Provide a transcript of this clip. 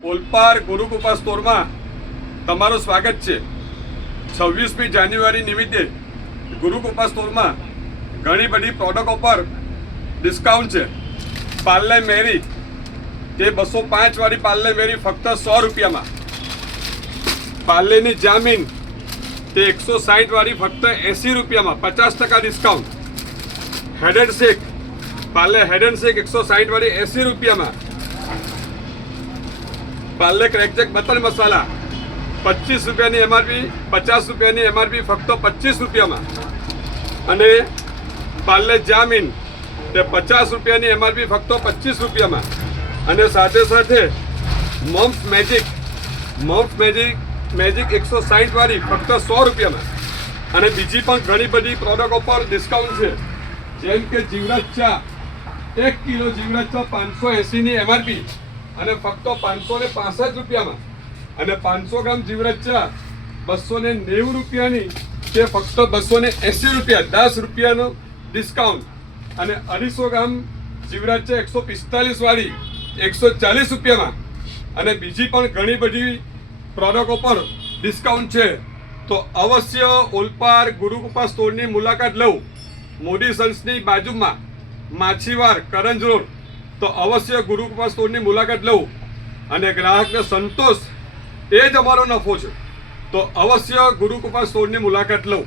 ઓલપાડ ગુરુકૃપા સ્ટોરમાં તમારું સ્વાગત છે। 26મી જાન્યુઆરી નિમિત્તે ગુરુકૃપા સ્ટોરમાં ઘણી બધી પ્રોડક્ટો પર ડિસ્કાઉન્ટ છે। પાર્લે મેરી તે 205 વાળી પાર્લે મેરી ફક્ત 100 રૂપિયામાં, પાર્લેની જામીન તે 160 વાળી ફક્ત 80 રૂપિયામાં 50% discount. Head and shake Parle head and shake 160 વાળી 80 રૂપિયામાં। પાર્લે ક્રેકજેક બટર મસાલા 25 રૂપિયાની એમઆરપી 50 રૂપિયાની એમઆરપી ફક્ત 25 રૂપિયામાં। અને પાર્લે જામીન તે 50 રૂપિયાની એમઆરપી ફક્ત 25 રૂપિયામાં। અને સાથે સાથે મમ્સ મેજિક 160 વાળી ફક્ત 100 રૂપિયામાં। અને બીજી પણ ઘણી બધી પ્રોડક્ટો પર ડિસ્કાઉન્ટ છે, જેમ કે જીવરાજ ચા 1 કિલો જીવરાજ ચા 580ની એમઆરપી અને ફક્ત 565 રૂપિયામાં। અને 500 ગ્રામ જીવરાજ ચા 290 રૂપિયાની તે ફક્ત 280 રૂપિયા, 10 રૂપિયાનું ડિસ્કાઉન્ટ। અને 250 ગ્રામ જીવરાજ ચા 145 વાળી 140 રૂપિયામાં। અને બીજી પણ ઘણી બધી પ્રોડક્ટો પર ડિસ્કાઉન્ટ છે। તો અવશ્ય ઓલપાડ ગુરુકૃપા સ્ટોરની મુલાકાત લઉં। મોદી સન્સની બાજુમાં માછીવાર કરંજ રોડ, તો અવશ્ય ગુરુકૃપા સ્ટોરની મુલાકાત લઉં। અને ગ્રાહકને સંતોષ એ જ અમારો નફો છે, તો અવશ્ય ગુરુકૃપા સ્ટોરની મુલાકાત લઉં।